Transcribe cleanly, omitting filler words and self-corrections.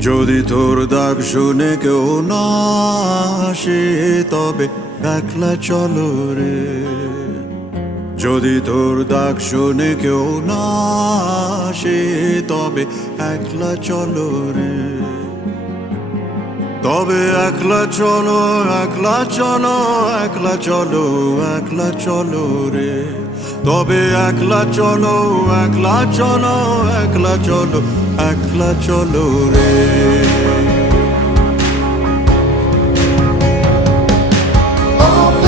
যদি তোর ডাক শুনে কেউ না আসে তবে একলা চলো রে। যদি তোর ডাক শুনে কেউ না আসে তবে একলা চলো রে। তবে একলা চলো, একলা চলো, একলা চলো, একলা চলো রে। তবে একলা চলো, একলা চলো, একলা চলো, একলা চলো রে। Oh